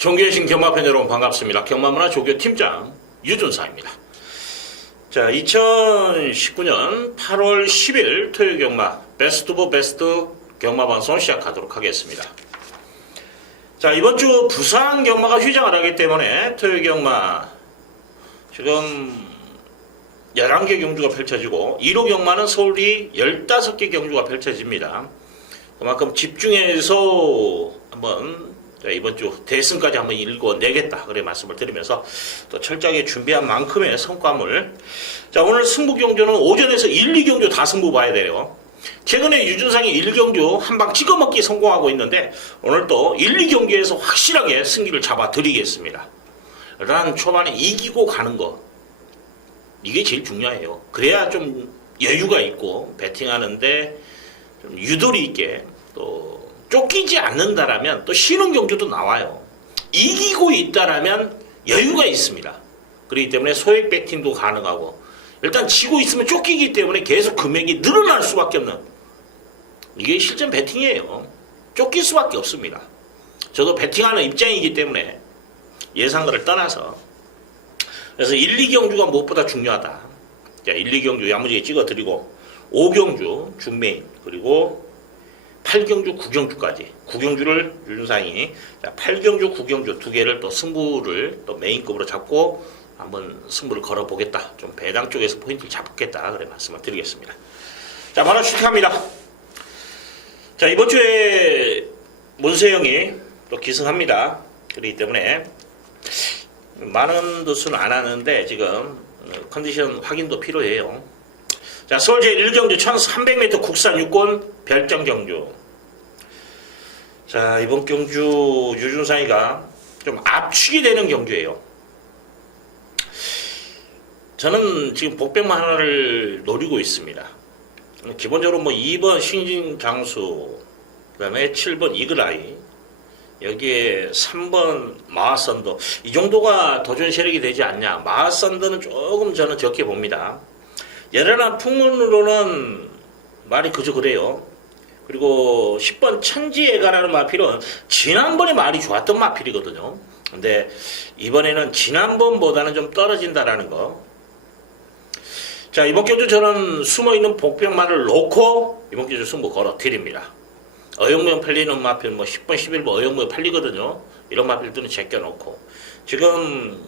존귀하신 경마팬 여러분 반갑습니다. 경마문화 조교 팀장 유준사입니다. 자, 2019년 8월 10일 토요일 경마 베스트 오브 베스트 경마 방송 시작하도록 하겠습니다. 자, 이번 주 부산 경마가 휴장을 하기 때문에 토요일 경마 지금 11개 경주가 펼쳐지고 1호 경마는 서울이 15개 경주가 펼쳐집니다. 그만큼 집중해서 한번 이번 주 대승까지 한번 읽어내겠다 그래 말씀을 드리면서 또 철저하게 준비한 만큼의 성과물. 자, 오늘 승부 경주는 오전에서 1, 2경주 다 승부 봐야 돼요. 최근에 유준상이 1경주 한방 찍어먹기 성공하고 있는데 오늘 또 1, 2경주에서 확실하게 승기를 잡아 드리겠습니다. 일단 초반에 이기고 가는 거 이게 제일 중요해요. 그래야 좀 여유가 있고 배팅하는데 좀 유도리 있게 또 쫓기지 않는다라면 또 쉬는 경주도 나와요. 이기고 있다라면 여유가 있습니다. 그렇기 때문에 소액 배팅도 가능하고 일단 지고 있으면 쫓기기 때문에 계속 금액이 늘어날 수밖에 없는 이게 실전 배팅이에요. 쫓길 수밖에 없습니다. 저도 배팅하는 입장이기 때문에 예상을 떠나서 그래서 1, 2경주가 무엇보다 중요하다. 자, 1, 2경주 야무지게 찍어드리고 5경주 중메인 그리고 8경주, 9경주까지 9경주를 유준상이 8경주, 9경주 두 개를 또 승부를 또 메인급으로 잡고 한번 승부를 걸어보겠다. 좀 배당 쪽에서 포인트를 잡겠다. 그래 말씀을 드리겠습니다. 자, 바로 슈팅합니다. 자, 이번 주에 문세영이 또 기승합니다. 그렇기 때문에 많은 도수는 안 하는데 지금 컨디션 확인도 필요해요. 자, 서울 제1경주 1300m 국산 유권 별장 경주. 자, 이번 경주 유준상이가 좀 압축이 되는 경주예요. 저는 지금 복백만 하나를 노리고 있습니다. 기본적으로 뭐 2번 신진장수, 그 다음에 7번 이글아이, 여기에 3번 마하선더, 이 정도가 도전 세력이 되지 않냐. 마하선더는 조금 저는 적게 봅니다. 열연한 풍문으로는 말이 그저 그래요. 그리고 10번 천지애가라는 마필은 지난번에 말이 좋았던 마필이거든요. 근데 이번에는 지난번보다는 좀 떨어진다라는 거. 자, 이번 경주 저는 숨어있는 복병만을 놓고 이번 경주 승부 걸어드립니다. 어영무용 팔리는 마필 뭐 10번 11번 어영무용 팔리거든요. 이런 마필들은 제껴놓고 지금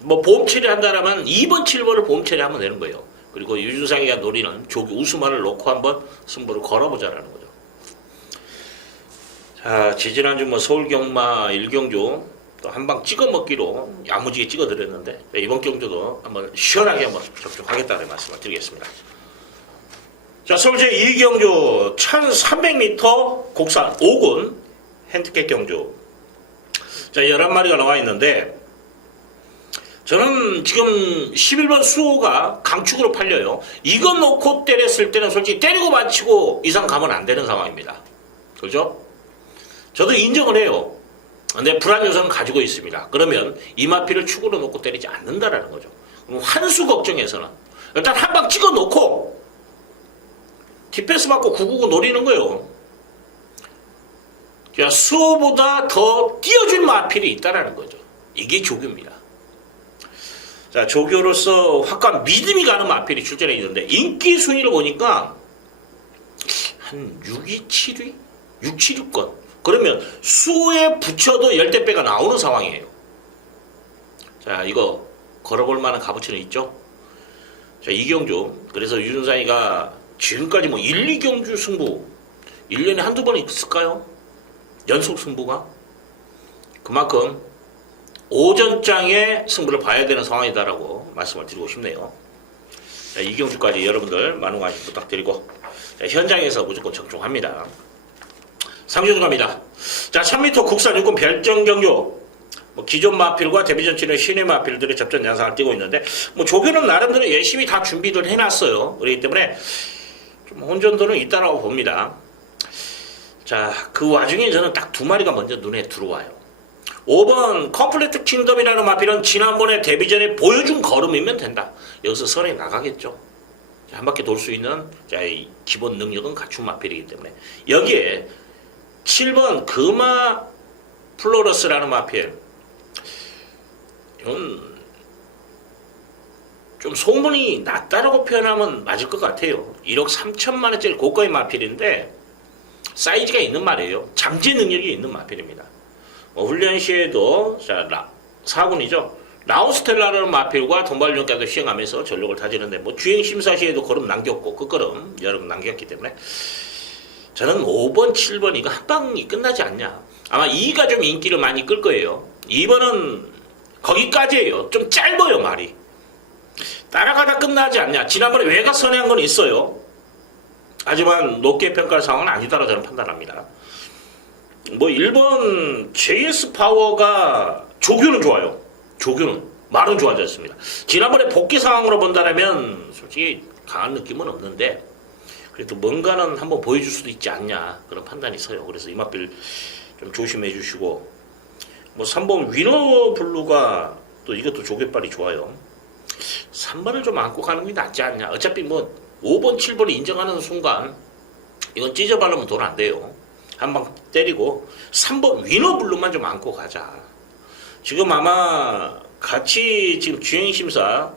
뭐 보험 처리한다라면 2번 7번을 보험 처리하면 되는 거예요. 그리고 유준상이가 노리는 조기 우수만을 놓고 한번 승부를 걸어보자라는 거죠. 자, 지지난주 뭐 서울경마 1경주 또 한방 찍어먹기로 야무지게 찍어드렸는데 이번 경주도 한번 시원하게 한번 접촉하겠다는 말씀을 드리겠습니다. 자, 서울 제2경주 1300m 국산 5군 핸디캡 경주. 자, 11마리가 나와 있는데 저는 지금 11번 수호가 강축으로 팔려요. 이거 놓고 때렸을 때는 솔직히 때리고 맞히고 이상 가면 안 되는 상황입니다. 그렇죠? 저도 인정을 해요. 근데 불안 요소는 가지고 있습니다. 그러면 이마피를 축으로 놓고 때리지 않는다라는 거죠. 그럼 환수 걱정에서는 일단 한 방 찍어 놓고 디펜스 받고 999 노리는 거예요. 수호보다 더 띄워준 마필이 있다라는 거죠. 이게 조교입니다. 자, 조교로서 확고한 믿음이 가는 마필이 출전해 있는데 인기 순위를 보니까 한 6위, 7위? 6, 7, 6권. 그러면 수호에 붙여도 10대배가 나오는 상황이에요. 자, 이거 걸어볼 만한 값어치는 있죠? 자, 2경주. 그래서 유준상이가 지금까지 뭐 1, 2경주 승부 1년에 한두 번 있을까요? 연속 승부가? 그만큼 오전장에 승부를 봐야 되는 상황이다라고 말씀을 드리고 싶네요. 자, 2경주까지 여러분들 많은 관심 부탁드리고 자, 현장에서 무조건 적중합니다. 3경주 갑니다. 자, 1000m 국산 유권 별정 경주. 뭐 기존 마필과 데뷔전 치는 신의 마필들의 접전 양상을 띄고 있는데 뭐 조교는 나름대로 열심히 다 준비를 해놨어요. 그렇기 때문에 좀 혼전도는 있다라고 봅니다. 자, 그 와중에 저는 딱 2마리가 먼저 눈에 들어와요. 5번 컴플레트 킹덤이라는 마필은 지난번에 데뷔전에 보여준 걸음이면 된다. 여기서 선에 나가겠죠. 한 바퀴 돌 수 있는 이 기본 능력은 갖춘 마필이기 때문에 여기에 7번 금화 플로러스라는 마필 이건 좀 소문이 났다라고 표현하면 맞을 것 같아요. 1억 3천만 원짜리 고가의 마필인데 사이즈가 있는 말이에요. 잠재 능력이 있는 마필입니다. 훈련 시에도 4군이죠. 라오스텔라라는 마필과 동발련까지 시행하면서 전력을 다지는데 주행 심사 시에도 걸음 남겼고 그 걸음 여러 번 남겼기 때문에 저는 5번, 7번 이거 한 방이 끝나지 않냐. 아마 2가 좀 인기를 많이 끌 거예요. 2번은 거기까지예요. 좀 짧아요 말이. 따라가다 끝나지 않냐. 지난번에 외곽 선회한 건 있어요. 하지만 높게 평가할 상황은 아니다라고 저는 판단합니다. 1번 JS 파워가 조교는 좋아요. 조교는 말은 좋아졌습니다. 지난번에 복귀 상황으로 본다면 솔직히 강한 느낌은 없는데 그래도 뭔가는 한번 보여줄 수도 있지 않냐 그런 판단이 서요. 그래서 이마필 좀 조심해 주시고 3번 위너 블루가 또 이것도 조개빨이 좋아요. 3번을 좀 안고 가는 게 낫지 않냐. 어차피 5번, 7번을 인정하는 순간 이건 찢어바르면 돈 안 돼요. 한 방 때리고 3번 위너 블루만 좀 안고 가자. 지금 아마 같이 지금 주행심사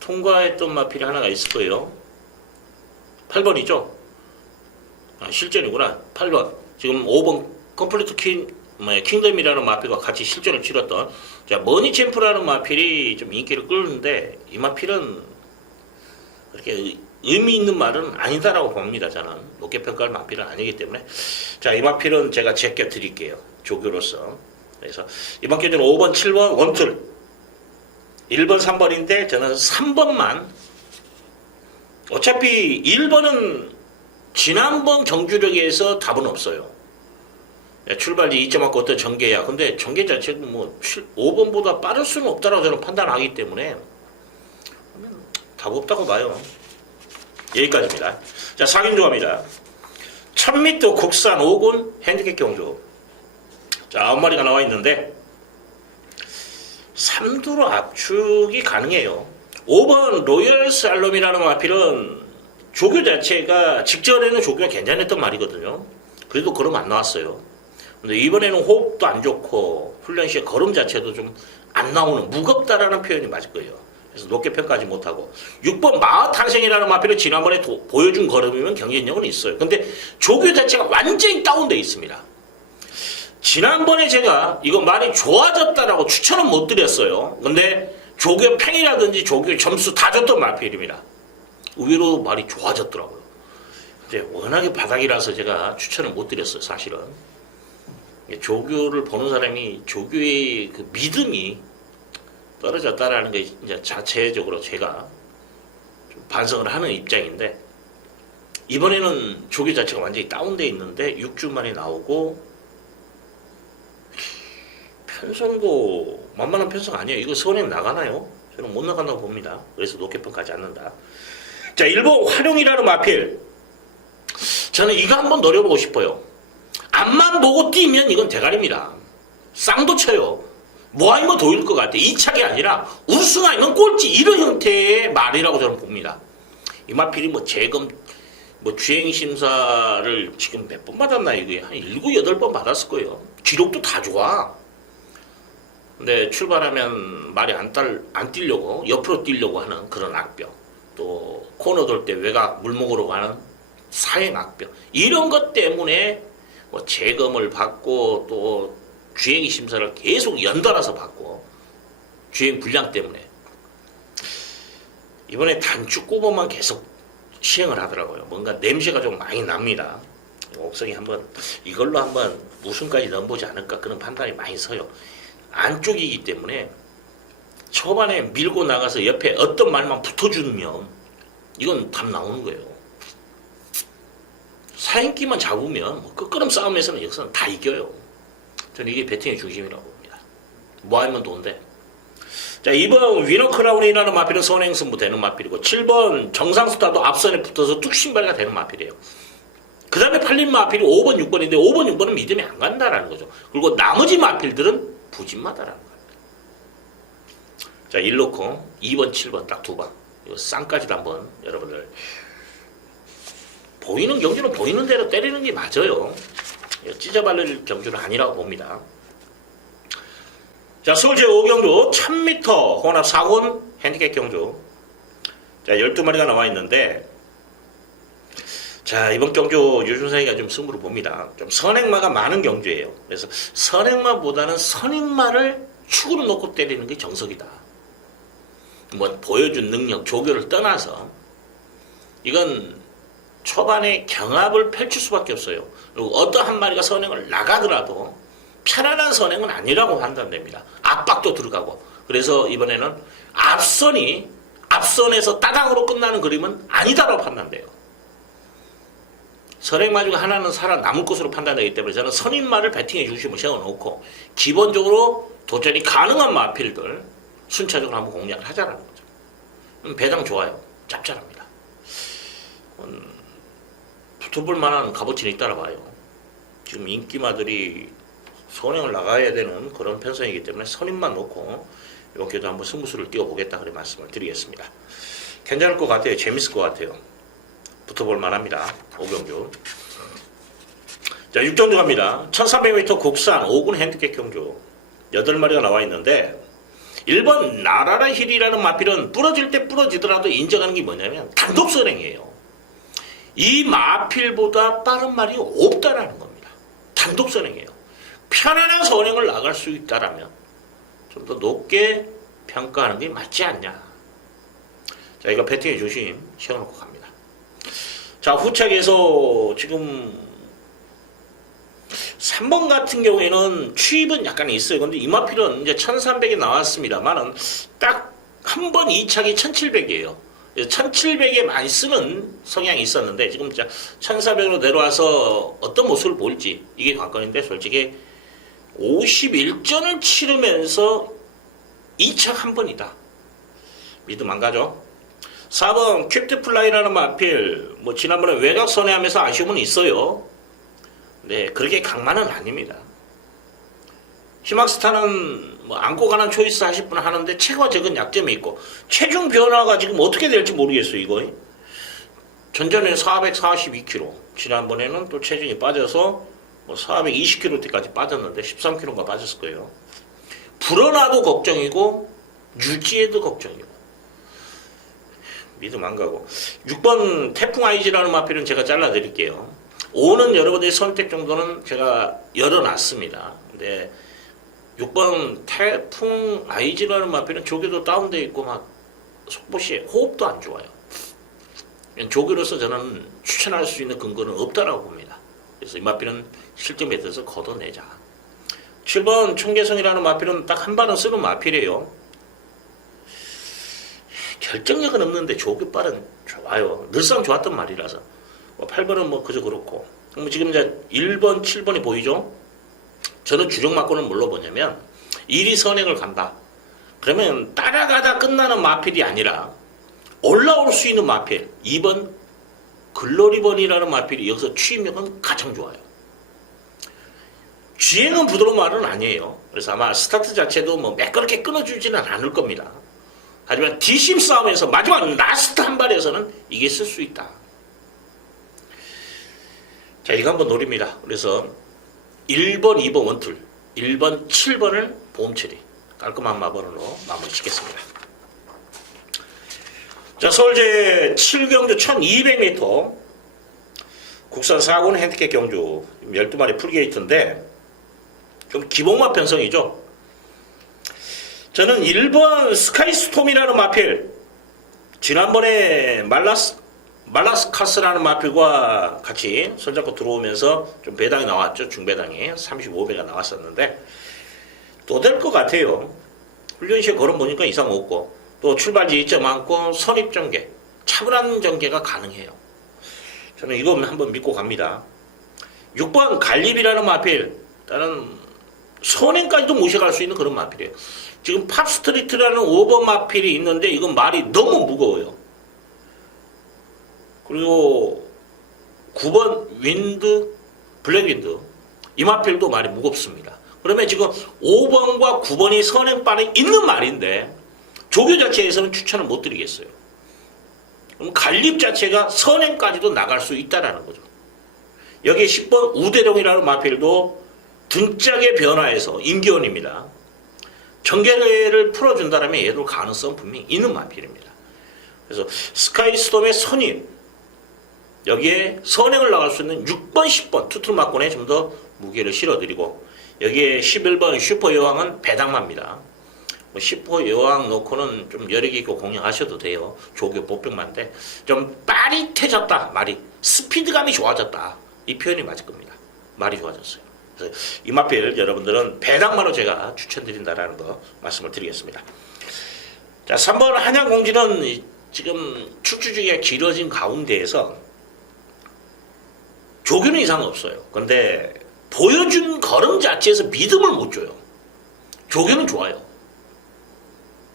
통과했던 마필이 하나가 있을 거예요. 8번이죠? 실전이구나. 8번. 지금 5번 컴플리트 킹덤이라는 마필과 같이 실전을 치렀던 머니 챔프라는 마필이 좀 인기를 끌는데 이 마필은 그렇게 의미 있는 말은 아니다라고 봅니다. 저는 높게 평가할 마필은 아니기 때문에 이 마필은 제가 제껴 드릴게요. 조교로서. 그래서 이번 경기는 5번, 7번 원툴 1번, 3번인데 저는 3번만 어차피 1번은 지난번 경주력에서 답은 없어요. 출발지 2.5 어떤 전개야. 근데 전개 자체는 5번보다 빠를 수는 없다라고 저는 판단하기 때문에 답 없다고 봐요. 여기까지입니다. 자, 상인 조합입니다. 1000m 국산 5군 핸디캡 경주. 자, 9마리가 나와 있는데 3두로 압축이 가능해요. 5번 로열 살롬이라는 마필은 조교 자체가 직전에는 조교가 괜찮았던 말이거든요. 그래도 걸음 안 나왔어요. 근데 이번에는 호흡도 안 좋고 훈련 시에 걸음 자체도 좀 안 나오는 무겁다라는 표현이 맞을 거예요. 그래서 높게 평가하지 못하고 6번 마하탄생이라는 마필은 지난번에 보여준 걸음이면 경쟁력은 있어요. 근데 조교 자체가 완전히 다운되어 있습니다. 지난번에 제가 이거 많이 좋아졌다라고 추천은 못 드렸어요. 근데 조교 팽이라든지 조교 점수 다 줬던 마필입니다. 의외로 말이 좋아졌더라고요. 근데 워낙에 바닥이라서 제가 추천을 못 드렸어요. 사실은. 조교를 보는 사람이 조교의 그 믿음이 떨어졌다라는 게 이제 자체적으로 제가 좀 반성을 하는 입장인데 이번에는 조교 자체가 완전히 다운되어 있는데 6주 만에 나오고 편성도 만만한 편성 아니에요. 이거 선행 나가나요? 저는 못 나간다고 봅니다. 그래서 높게 평가하지 않는다. 자, 1번 활용이라는 마필. 저는 이거 한번 노려보고 싶어요. 앞만 보고 뛰면 이건 대가리입니다. 쌍도 쳐요. 뭐 아니면 도일 것 같아. 2착이 아니라 우승 아니면 꼴찌 이런 형태의 말이라고 저는 봅니다. 이 마필이 재검 주행심사를 지금 몇 번 받았나 이게 한 7, 8번 받았을 거예요. 기록도 다 좋아. 근데 출발하면 말이 안 뛰려고 옆으로 뛰려고 하는 그런 악병. 또 코너 돌 때 외곽 물목으로 가는 사행 악병. 이런 것 때문에 재검을 받고 또 주행 심사를 계속 연달아서 받고 주행 불량 때문에 이번에 단축 구보만 계속 시행을 하더라고요. 뭔가 냄새가 좀 많이 납니다. 옥성이 이걸로 한번 우승까지 넘보지 않을까 그런 판단이 많이 서요. 안쪽이기 때문에 초반에 밀고 나가서 옆에 어떤 말만 붙어주면 이건 답 나오는 거예요. 사인기만 잡으면 끝걸음 싸움에서는 역사는 다 이겨요. 저는 이게 배팅의 중심이라고 봅니다. 뭐 하면 돈데. 자, 2번 위너크라운이라는 마필은 선행승부 되는 마필이고 7번 정상스타도 앞선에 붙어서 뚝신발가 되는 마필이에요. 그 다음에 팔린 마필이 5번, 6번인데 5번, 6번은 믿음이 안 간다라는 거죠. 그리고 나머지 마필들은 부진마다라는 거예요. 자, 1놓고 2번, 7번 딱 두 방. 이거 쌍까지도 한번 여러분들 보이는 경주는 보이는 대로 때리는 게 맞아요. 찢어발릴 경주는 아니라고 봅니다. 자, 서울제 5경주 1000m 혼합 4군 핸디캡 경주. 자, 12마리가 나와 있는데, 자, 이번 경주 유준상이가 좀 승부를 봅니다. 좀 선행마가 많은 경주예요. 그래서 선행마보다는 선행마를 축으로 놓고 때리는 게 정석이다. 뭐 보여준 능력, 조교를 떠나서 이건 초반에 경합을 펼칠 수밖에 없어요. 그리고 어떤 한 마리가 선행을 나가더라도 편안한 선행은 아니라고 판단됩니다. 압박도 들어가고. 그래서 이번에는 앞선에서 따닥으로 끝나는 그림은 아니다라고 판단돼요. 선행마 중에 하나는 살아남을 것으로 판단되기 때문에 저는 선임마를 배팅에 중심을 세워놓고 기본적으로 도전이 가능한 마필들 순차적으로 한번 공략을 하자는 거죠. 배당 좋아요. 짭짤합니다. 붙어볼 만한 값어치는 있다라 봐요. 지금 인기마들이 선행을 나가야 되는 그런 편성이기 때문에 선임만 놓고 이렇게도 한번 승부수를 띄워보겠다 그런 말씀을 드리겠습니다. 괜찮을 것 같아요. 재밌을 것 같아요. 붙어볼 만합니다. 5경주. 자, 6경주 갑니다. 1300m 국산 5군 핸디캡 경주 8마리가 나와 있는데 1번 나라라 힐이라는 마필은 부러질 때 부러지더라도 인정하는 게 뭐냐면 단독 선행이에요. 이 마필보다 빠른 말이 없다라는 겁니다. 단독 선행이에요. 편안한 선행을 나갈 수 있다라면 좀 더 높게 평가하는 게 맞지 않냐. 자, 이거 배팅의 조심 세워놓고 갑니다. 자, 후착에서 지금 3번 같은 경우에는 추입은 약간 있어요. 근데 이 마필은 이제 1300이 나왔습니다만은 딱 한 번 2착이 1700이에요. 1700에 많이 쓰는 성향이 있었는데 지금 1400으로 내려와서 어떤 모습을 보일지 이게 관건인데 솔직히 51전을 치르면서 2착 한 번이다. 믿음 안 가죠? 4번 캡트플라이라는 마필 뭐 지난번에 외곽 선회하면서 아쉬움은 있어요. 네, 그렇게 강만은 아닙니다. 희망스타는 뭐 안고 가는 초이스 하실 분 하는데 체구가 적은 약점이 있고 체중 변화가 지금 어떻게 될지 모르겠어요. 이거 전전에 442kg 지난번에는 또 체중이 빠져서 뭐 420kg대까지 빠졌는데 13kg가 빠졌을 거예요. 불어나도 걱정이고 유지에도 걱정이고 믿음 안 가고. 6번 태풍 아이지라는 마필은 제가 잘라드릴게요. 5는 여러분들의 선택 정도는 제가 열어놨습니다. 근데 6번 태풍 아이지라는 마필은 조교도 다운되어 있고 막 속보시에 호흡도 안 좋아요. 조교로서 저는 추천할 수 있는 근거는 없다라고 봅니다. 그래서 이 마필은 실점에 대해서 걷어내자. 7번 총개성이라는 마필은 딱 한 발은 쓰는 마필이에요. 결정력은 없는데 조교빨은 좋아요. 늘상 좋았던 말이라서. 8번은 뭐 그저 그렇고. 지금 이제 1번, 7번이 보이죠? 저는 주력 마권을 뭘로 보냐면 1위 선행을 간다. 그러면 따라가다 끝나는 마필이 아니라 올라올 수 있는 마필. 2번 글로리번이라는 마필이 여기서 취임력은 가장 좋아요. 주행은 부드러운 말은 아니에요. 그래서 아마 스타트 자체도 뭐 매끄럽게 끊어주지는 않을 겁니다. 하지만 뒷심 싸움에서 마지막 라스트 한 발에서는 이게 쓸 수 있다. 자, 이거 한번 노립니다. 그래서 1번, 2번 원툴, 1번, 7번을 보험 처리. 깔끔한 마번으로 마무리 짓겠습니다. 자, 서울제 7경주 1200m 국산 4군 핸디캡 경주 12마리 풀게이트인데 좀 기복마 편성이죠. 저는 1번 스카이스톰이라는 마필, 지난번에 말라스카스라는 마필과 같이 손잡고 들어오면서 좀 배당이 나왔죠. 중배당이 35배가 나왔었는데 또 될 것 같아요. 훈련시에 걸어보니까 이상 없고 또 출발지 이점 많고 선입전개, 차분한 전개가 가능해요. 저는 이거 한번 믿고 갑니다. 6번 갈립이라는 마필, 다른 선행까지도 모셔갈 수 있는 그런 마필이에요. 지금 팝스트리트라는 5번 마필이 있는데 이건 말이 너무 무거워요. 그리고 9번 윈드, 블랙윈드 이 마필도 말이 무겁습니다. 그러면 지금 5번과 9번이 선행반에 있는 말인데 조교 자체에서는 추천을 못 드리겠어요. 그럼 갈립 자체가 선행까지도 나갈 수 있다는 거죠. 여기에 10번 우대룡이라는 마필도 등짝의 변화에서 임기원입니다. 전개를 풀어준다면 얘도 가능성 분명히 있는 마필입니다. 그래서 스카이스톰의 선임, 여기에 선행을 나갈 수 있는 6번, 10번 투툴마권에 좀 더 무게를 실어드리고, 여기에 11번 슈퍼 여왕은 배당마입니다. 뭐 슈퍼 여왕 놓고는 좀 여력 있고 공략하셔도 돼요. 조교 보병만인데 좀 빠릿해졌다, 말이 스피드감이 좋아졌다, 이 표현이 맞을 겁니다. 말이 좋아졌어요. 그래서 이 마필 여러분들은 배당마로 제가 추천드린다라는 거 말씀을 드리겠습니다. 자, 3번 한양공지는 지금 출주주기가 길어진 가운데에서 조교는 이상 없어요. 근데 보여준 걸음 자체에서 믿음을 못 줘요. 조교는 좋아요.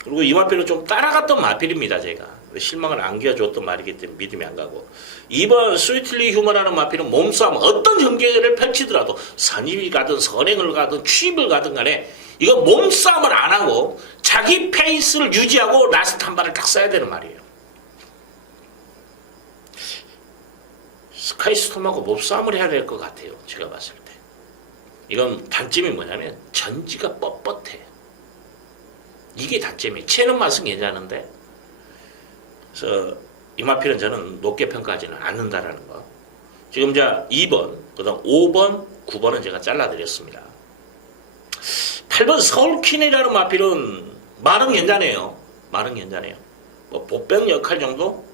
그리고 이 마필은 좀 따라갔던 마필입니다. 제가 실망을 안겨줬던 말이기 때문에 믿음이 안 가고, 2번 스위틀리 휴머라는 마필은 몸싸움 어떤 전개를 펼치더라도 선입이 가든 선행을 가든 취입을 가든 간에 이거 몸싸움을 안 하고 자기 페이스를 유지하고 라스트 한 발을 딱 쏴야 되는 말이에요. 스카이스톰하고 몸싸움을 해야 될 것 같아요. 제가 봤을 때. 이건 단점이 뭐냐면 전지가 뻣뻣해. 이게 단점이에요. 채는 맛은 괜찮은데, 그래서 이 마필은 저는 높게 평가하지는 않는다라는 거. 지금 이제 2번, 그 다음 5번, 9번은 제가 잘라드렸습니다. 8번 서울퀸이라는 마필은 말은 괜찮아요. 말은 괜찮아요. 뭐 보병 역할 정도?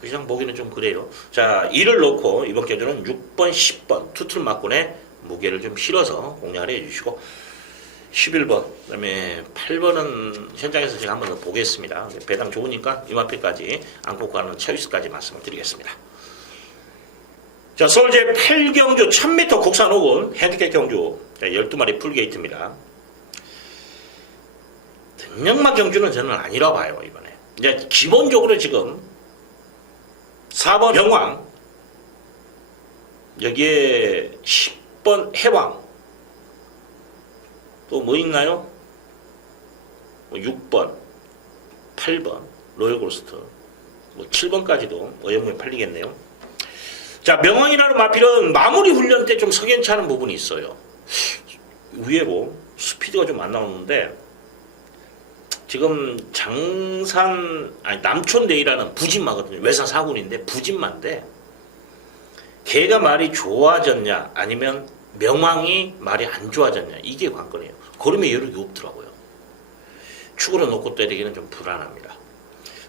그 이상 보기는 좀 그래요. 자, 이를 놓고 이번 경주는 6번, 10번 투툴마권에 무게를 좀 실어서 공략을 해주시고, 11번, 그 다음에 8번은 현장에서 제가 한번 더 보겠습니다. 배당 좋으니까 이 마필까지 안고 가는 초이스까지 말씀을 드리겠습니다. 자, 서울제 8경주 1000m 국산 5군 핸디캡 경주 12마리 풀게이트입니다. 등력만 경주는 저는 아니라 봐요, 이번에. 이제 기본적으로 지금 4번 영왕, 여기에 10번 해왕, 또 뭐 있나요? 6번, 8번 로열골스트, 뭐 7번까지도 어영부에 팔리겠네요. 자, 명왕이라는 마필은 마무리 훈련 때 좀 석연치 않은 부분이 있어요. 의외로 스피드가 좀 안 나오는데, 지금 남촌대이라는 부진마거든요. 외사 4군인데 부진마인데, 걔가 말이 좋아졌냐 아니면 명왕이 말이 안 좋아졌냐, 이게 관건이에요. 걸음에 여력이 없더라고요. 축으로 놓고 때리기는 좀 불안합니다.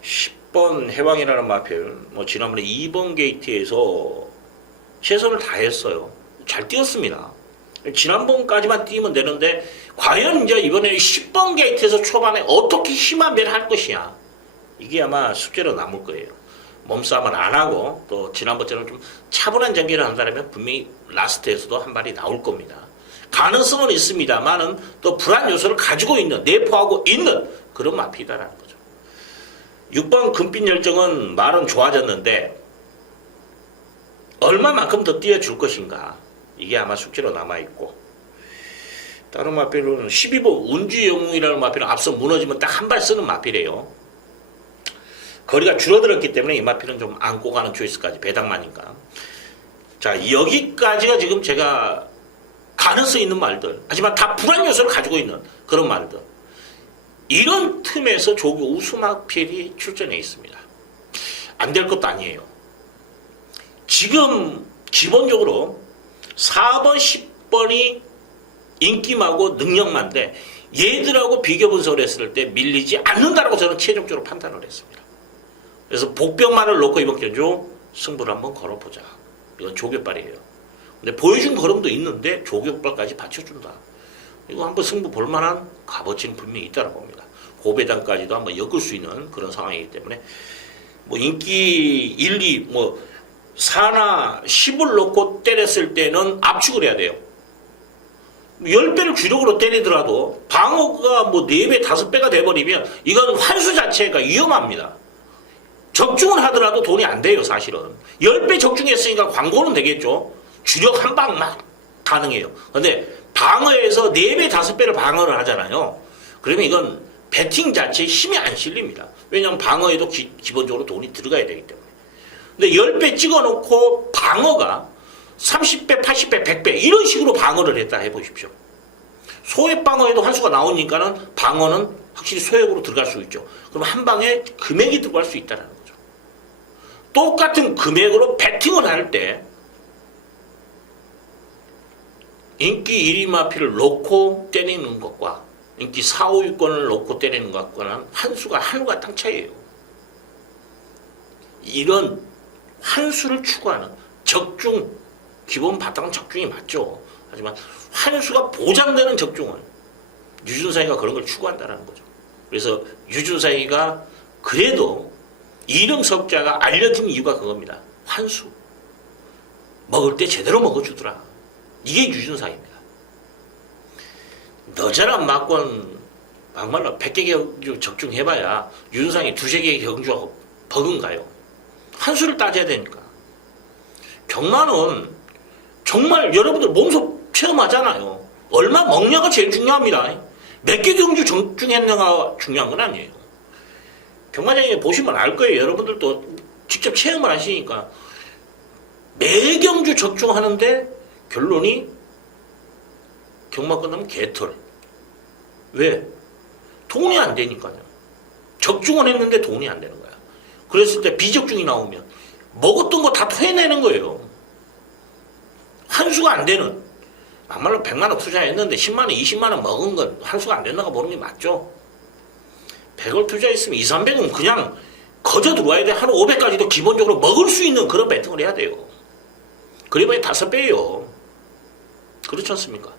10번 해왕이라는 마필, 뭐 지난번에 2번 게이트에서 최선을 다했어요. 잘 뛰었습니다. 지난번까지만 뛰면 되는데 과연 이제 이번에 10번 게이트에서 초반에 어떻게 힘한 배를 할 것이냐, 이게 아마 숙제로 남을 거예요. 몸싸움을 안 하고 또 지난번처럼 좀 차분한 전개를 한다면 분명히 라스트에서도 한 발이 나올 겁니다. 가능성은 있습니다만은 또 불안 요소를 가지고 있는, 내포하고 있는 그런 마필이다라는 거죠. 6번 금빛 열정은 말은 좋아졌는데 얼마만큼 더 뛰어줄 것인가, 이게 아마 숙제로 남아있고, 다른 마필은 12번 운주 영웅이라는 마필은 앞서 무너지면 딱 한 발 쓰는 마필이에요. 거리가 줄어들었기 때문에 이 마필은 좀 안고 가는 초이스까지, 배당마니까. 자, 여기까지가 지금 제가 가능성 있는 말들, 하지만 다 불안 요소를 가지고 있는 그런 말들. 이런 틈에서 조교 우수마필이 출전해 있습니다. 안 될 것도 아니에요. 지금 기본적으로 4번, 10번이 인기마고 능력만데 얘들하고 비교 분석을 했을 때 밀리지 않는다라고 저는 최종적으로 판단을 했습니다. 그래서 복병만을 놓고 이번 경주 승부를 한번 걸어보자. 이건 조교빨이에요. 근데 보여준 걸음도 있는데 조교빨까지 받쳐준다. 이거 한번 승부 볼만한 값어치는 분명히 있다고 봅니다. 고배당까지도 한번 엮을 수 있는 그런 상황이기 때문에 뭐 인기 1, 2, 뭐 4나 10을 놓고 때렸을 때는 압축을 해야 돼요. 10배를 주력으로 때리더라도 방어가 뭐 4배, 5배가 돼버리면 이건 환수 자체가 위험합니다. 적중을 하더라도 돈이 안 돼요, 사실은. 10배 적중했으니까 광고는 되겠죠. 주력 한 방만 가능해요. 근데 방어에서 4배, 5배를 방어를 하잖아요. 그러면 이건 배팅 자체에 힘이 안 실립니다. 왜냐하면 방어에도 기본적으로 돈이 들어가야 되기 때문에. 근데 10배 찍어놓고 방어가 30배, 80배, 100배 이런 식으로 방어를 했다 해보십시오. 소액 방어에도 환수가 나오니까는 방어는 확실히 소액으로 들어갈 수 있죠. 그럼 한 방에 금액이 들어갈 수 있다는 거죠. 똑같은 금액으로 배팅을 할 때 인기 1위 마필을 놓고 때리는 것과 인기 4, 5, 6권을 놓고 때리는 것과는 환수가 하늘과 땅 차이예요. 이런 환수를 추구하는 적중, 기본 바탕은 적중이 맞죠. 하지만 환수가 보장되는 적중은 유준상이가 그런 걸 추구한다는 거죠. 그래서 유준상이가 그래도 이름 석자가 알려진 이유가 그겁니다. 환수. 먹을 때 제대로 먹어주더라. 이게 유준상입니다. 너저랑 막권 막말로 100개 경주 적중해봐야 유준상이 2~3개 경주하고 버금가요. 환수를 따져야 되니까. 경마는 정말 여러분들 몸소 체험하잖아요. 얼마 먹냐가 제일 중요합니다. 몇 개 경주 적중했느냐가 중요한 건 아니에요. 경마장에 보시면 알 거예요. 여러분들도 직접 체험을 하시니까 매 경주 적중하는데 결론이 경마 끝나면 개털. 왜? 돈이 안 되니까요. 적중을 했는데 돈이 안 되는 거야. 그랬을 때 비적중이 나오면 먹었던 거 다 토해내는 거예요. 환수가 안 되는, 막말로 100만 원 투자했는데 10만 원, 20만 원 먹은 건 환수가 안 된다고 보는 게 맞죠. 100을 투자했으면 2, 300은 그냥 거저 들어와야 돼. 한 500까지도 기본적으로 먹을 수 있는 그런 배팅을 해야 돼요. 그래봐야 5배예요. 그렇지 않습니까?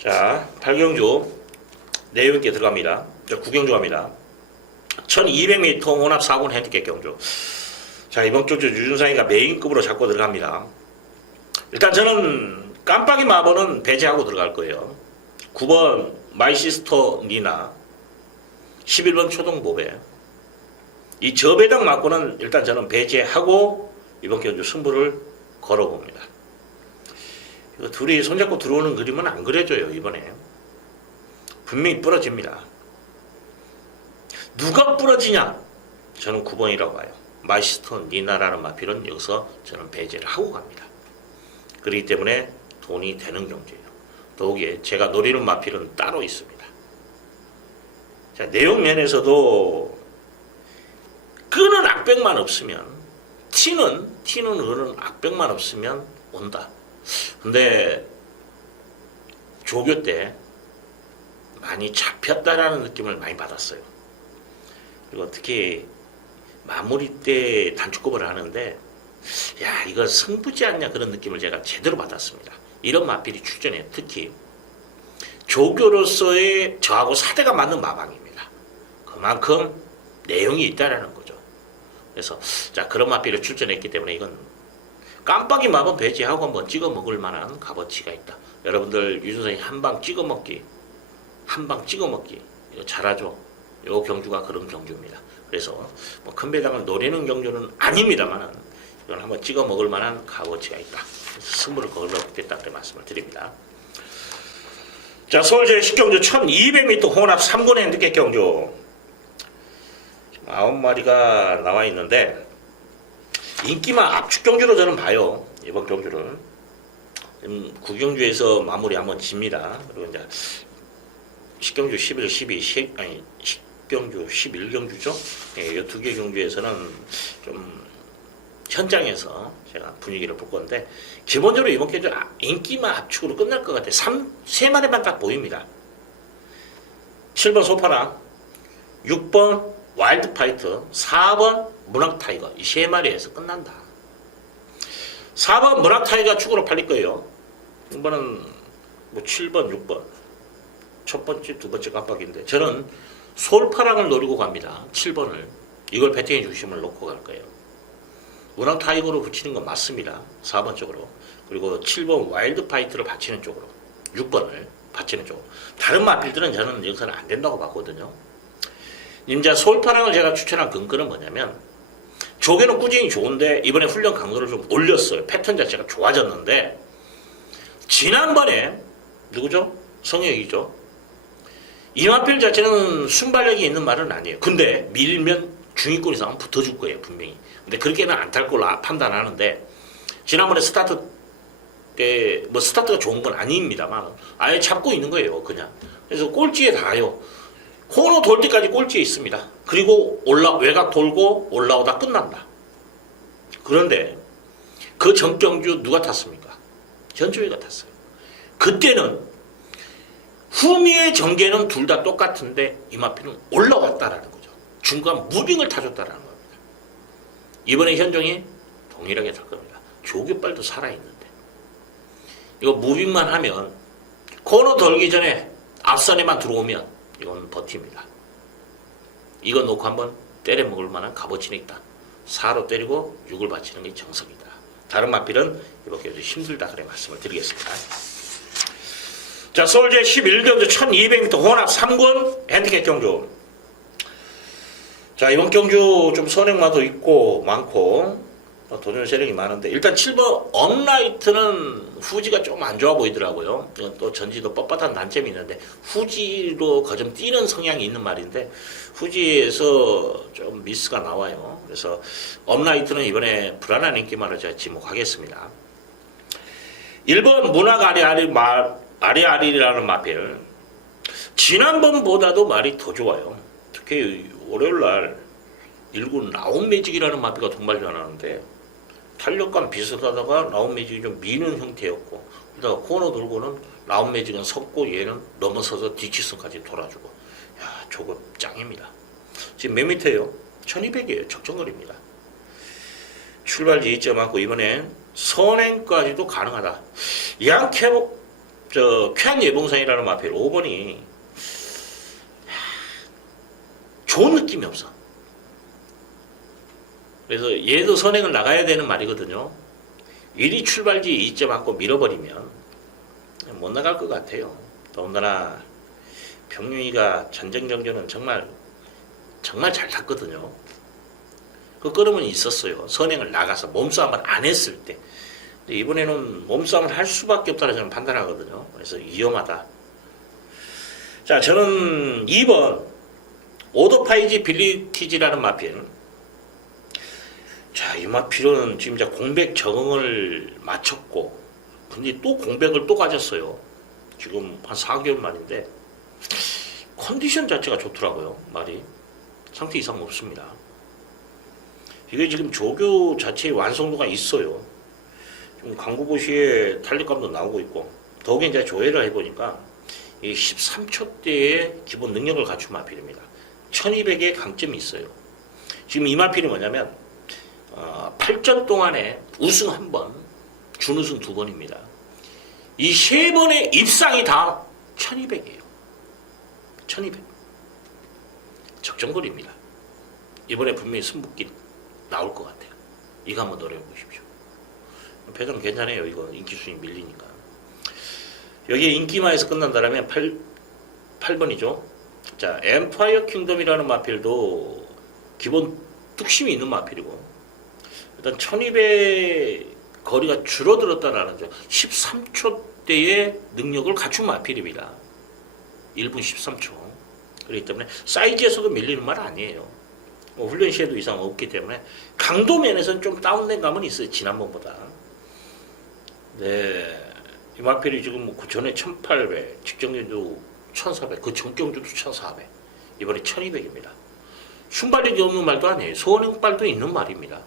자, 8경주 내용 있게 들어갑니다. 9경주 갑니다. 1200m 혼합 4군 핸디캡 경주. 자, 이번 경주 유준상이가 메인급으로 잡고 들어갑니다. 일단 저는 깜빡이 마법은 배제하고 들어갈 거예요. 9번 마이시스터 니나, 11번 초동보배. 이 저배당 맞고는 일단 저는 배제하고 이번 경주 승부를 걸어봅니다. 이거 둘이 손잡고 들어오는 그림은 안 그려져요. 이번에 분명히 부러집니다. 누가 부러지냐? 저는 9번이라고 봐요. 마이스터 니나라는 마필은 여기서 저는 배제를 하고 갑니다. 그렇기 때문에 돈이 되는 경주예요. 더욱이 제가 노리는 마필은 따로 있습니다. 자, 내용 면에서도 끄는 악백만 없으면, 티는 그는 악백만 없으면 온다. 근데 조교 때 많이 잡혔다라는 느낌을 많이 받았어요. 그리고 특히 마무리 때 단축급을 하는데, 야, 이거 승부지 않냐, 그런 느낌을 제가 제대로 받았습니다. 이런 마필이 출전해요. 특히 조교로서의 저하고 사대가 맞는 마방입니다. 그만큼 내용이 있다라는 거죠. 그래서 자, 그런 마필을 출전했기 때문에 이건 깜빡이 마법 배제하고 한번 찍어 먹을 만한 값어치가 있다. 여러분들 유준상이 한방 찍어 먹기 이거 잘하죠. 요 경주가 그런 경주입니다. 그래서 뭐 큰 배당을 노리는 경주는 아닙니다만은 이건 한번 찍어 먹을 만한 값어치가 있다. 승부를 걸어보겠다, 그런 말씀을 드립니다. 자, 서울 제10경주 1200m 혼합 3군 핸디캡 경주 9마리가 나와 있는데, 인기만 압축 경주로 저는 봐요. 이번 경주를 9경주에서 마무리 한번 집니다. 그리고 이제 10경주 11, 12, 10경주 11경주죠. 예, 이 두 개 경주에서는 좀 현장에서 제가 분위기를 볼 건데, 기본적으로 이번 경주 인기만 압축으로 끝날 것 같아요. 3마리만 딱 보입니다. 7번 소파랑, 6번 와일드파이트, 4번 문학타이거, 이 3마리에서 끝난다. 4번 문학타이거 축으로 팔릴 거예요. 이번은 뭐 7번, 6번 첫 번째, 두 번째 깜빡인데, 저는 솔파랑을 노리고 갑니다. 7번을 이걸 배팅해 주시면 놓고 갈 거예요. 문학타이거로 붙이는 건 맞습니다. 4번 쪽으로. 그리고 7번 와일드파이트를 받치는 쪽으로, 6번을 받치는 쪽으로. 다른 마필들은 저는 여기서는 안 된다고 봤거든요. 임자 솔파랑을 제가 추천한 근거는 뭐냐면, 조개는 꾸준히 좋은데 이번에 훈련 강도를 좀 올렸어요. 패턴 자체가 좋아졌는데, 지난번에 누구죠? 성혁이죠. 이 마필 자체는 순발력이 있는 말은 아니에요. 근데 밀면 중위권 이상은 붙어줄 거예요, 분명히. 근데 그렇게는 안 탈 걸로 판단하는데, 지난번에 스타트 때 뭐 스타트가 좋은 건 아닙니다만 아예 잡고 있는 거예요. 그냥. 그래서 꼴찌에 닿아요. 코너 돌 때까지 꼴찌에 있습니다. 그리고 외곽 돌고 올라오다 끝난다. 그런데 그 정경주 누가 탔습니까? 전주희가 탔어요. 그때는 후미의 전개는 둘 다 똑같은데 이마피는 올라왔다라는 거죠. 중간 무빙을 타줬다라는 겁니다. 이번에 현종이 동일하게 탈 겁니다. 조규빨도 살아있는데 이거 무빙만 하면 코너 돌기 전에 앞선에만 들어오면 이건 버팁니다. 이거 놓고 한번 때려 먹을 만한 값어치는 있다. 4로 때리고 6을 바치는 게 정석이다. 다른 마필은 이렇게 힘들다 그래 말씀을 드리겠습니다. 자, 서울 제11경주 1200m 혼합 3군 핸디캡 경주. 자, 이번 경주 좀 선행마도 있고 많고 도전 세력이 많은데 일단 7번 업라이트는 후지가 좀 안 좋아 보이더라고요. 또 전지도 뻣뻣한 단점이 있는데 후지로 거좀 뛰는 성향이 있는 말인데 후지에서 좀 미스가 나와요. 그래서 업라이트는 이번에 불안한 인기만을 제가 지목하겠습니다. 1번 문학 아리아리라는 마필. 지난번보다도 말이 더 좋아요. 특히 월요일날 1군 라운매직이라는 마피가 동발 전하는데 탄력감 비슷하다가 라운매직이 좀 미는 형태였고 그러다가 코너 돌고는 라운매직은 섰고 얘는 넘어서서 뒤치선까지 돌아주고 야 저거 짱입니다. 지금 몇 미터예요? 1200이에요. 적정거리입니다. 출발지 2.5고 이번엔 선행까지도 가능하다. 쾌한 예봉산이라는 마필 5번이 좋은 느낌이 없어. 그래서 얘도 선행을 나가야 되는 말이거든요. 미리 출발지 2.5고 밀어버리면 못 나갈 것 같아요. 더군다나 병윤이가 전쟁정전은 정말 잘 탔거든요. 그 끌음은 있었어요. 선행을 나가서 몸싸움을 안 했을 때. 근데 이번에는 몸싸움을 할 수밖에 없다고 저는 판단하거든요. 그래서 위험하다. 자, 저는 2번 오더파이지 빌리티지라는 마필. 자, 이 마필은 지금 이제 공백 적응을 마쳤고 근데 또 공백을 또 가졌어요. 지금 한 4개월 만인데 컨디션 자체가 좋더라고요. 말이 상태 이상 없습니다. 이게 지금 조교 자체의 완성도가 있어요. 지금 강구보시에 탄력감도 나오고 있고 더욱이 이제 조회를 해보니까 이 13초대의 기본 능력을 갖춘 마필입니다. 1200의 강점이 있어요. 지금 이 마필이 뭐냐면 8전 동안에 우승 1번, 준우승 2번입니다. 이 3번의 입상이 다 1200이에요. 1200. 적정거리입니다. 이번에 분명히 승부끼 나올 것 같아요. 이거 한번 노려보십시오. 배당 괜찮아요. 이거 인기순위 밀리니까. 여기에 인기마에서 끝난다면 8번이죠. 자, 엠파이어 킹덤이라는 마필도 기본 뚝심이 있는 마필이고 일단 1200 거리가 줄어들었다라는 점 13초대의 능력을 갖춘 마필입니다. 1분 13초. 그렇기 때문에 사이즈에서도 밀리는 말 아니에요. 뭐 훈련 시에도 이상 없기 때문에 강도 면에서는 좀 다운된 감은 있어요. 지난번보다. 네, 이 마필이 지금 뭐 그 전에 1800, 직전경도 1400, 그 전경주도 1400, 이번에 1200입니다. 순발력이 없는 말도 아니에요. 소원행발도 있는 말입니다.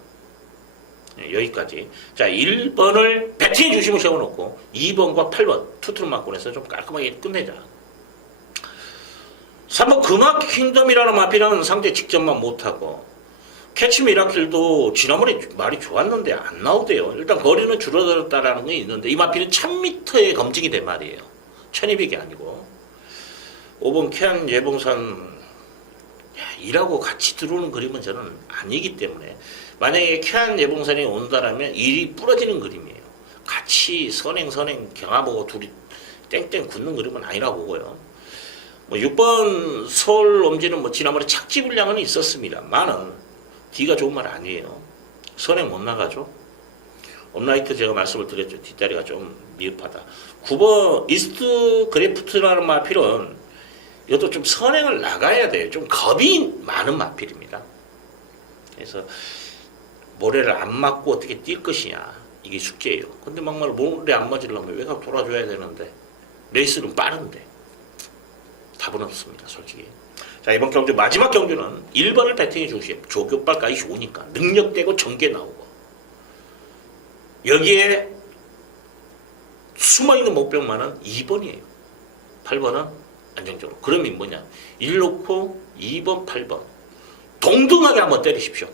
네, 여기까지. 자, 1번을 배팅의 중심을 세워놓고 2번과 8번 투트를 맞고 해서 좀 깔끔하게 끝내자. 3번 금악 킹덤이라는 마필은 상대 직전만 못하고 캐치 미라클도 지난번에 말이 좋았는데 안 나오대요. 일단 거리는 줄어들었다라는 게 있는데 이 마필은 1000m에 검증이 된 말이에요. 1200이 아니고. 5번 캐안 예봉산 일하고 같이 들어오는 그림은 저는 아니기 때문에 만약에 캐안 예봉산이 온다라면 일이 부러지는 그림이에요. 같이 선행 경합하고 둘이 땡땡 굳는 그림은 아니라고 보고요. 뭐 6번 서울 엄지는 뭐 지난번에 착지 불량은 있었습니다만은 D가 좋은 말 아니에요. 선행 못 나가죠. 업라이트 제가 말씀을 드렸죠. 뒷다리가 좀 미흡하다. 9번 이스트 그래프트라는 마필은 이것도 좀 선행을 나가야 돼요. 좀 겁이 많은 마필입니다. 그래서 모래를 안 맞고 어떻게 뛸 것이냐. 이게 숙제예요. 근데 막말 몸에 안 맞으려면 외곽 돌아줘야 되는데 레이스는 빠른데 답은 없습니다, 솔직히. 자, 이번 경주 마지막 경주는 1번을 배팅해 주시 조교빨까지 좋으니까 능력되고 전개 나오고 여기에 숨어있는 목표만은 2번이에요. 8번은 안정적으로. 그러면 뭐냐? 1 놓고 2번, 8번 동등하게 한번 때리십시오.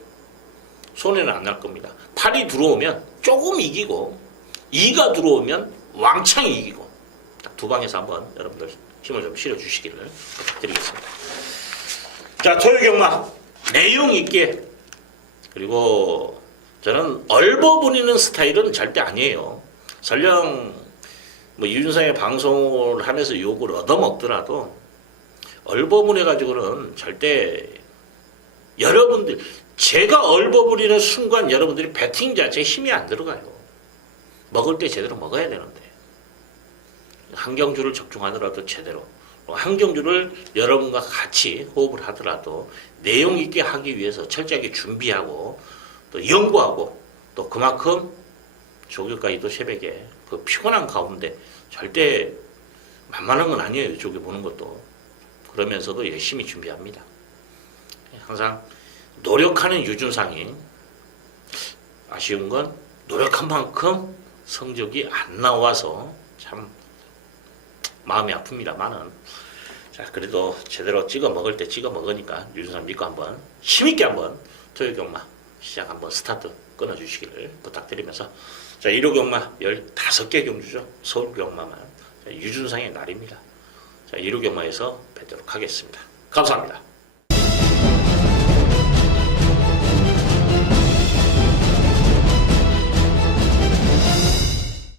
손해는 안 날 겁니다. 8이 들어오면 조금 이기고 2가 들어오면 왕창 이기고 두 방에서 한번 여러분들 힘을 좀 실어주시기를 부탁드리겠습니다. 자, 토요경마 내용 있게, 그리고 저는 얼버무리는 스타일은 절대 아니에요. 설령 뭐 유준상의 방송을 하면서 욕을 얻어먹더라도 얼버무려 가지고는 절대 여러분들, 제가 얼버무리는 순간 여러분들이 배팅 자체에 힘이 안 들어가요. 먹을 때 제대로 먹어야 되는데 한 경주를 적중하더라도 제대로, 한 경주를 여러분과 같이 호흡을 하더라도 내용 있게 하기 위해서 철저하게 준비하고 또 연구하고 또 그만큼 조교까지도 새벽에 그 피곤한 가운데 절대 만만한 건 아니에요. 조교 보는 것도. 그러면서도 열심히 준비합니다. 항상 노력하는 유준상이, 아쉬운 건 노력한 만큼 성적이 안 나와서 참 마음이 아픕니다만은, 자, 그래도 제대로 찍어 먹을 때 찍어 먹으니까 유준상 믿고 한번 힘있게 한번 토요경마 시작 한번 스타트 끊어주시기를 부탁드리면서, 자, 1호 경마 15개 경주죠. 서울 경마만. 자, 유준상의 날입니다. 자, 1호 경마에서 뵙도록 하겠습니다. 감사합니다.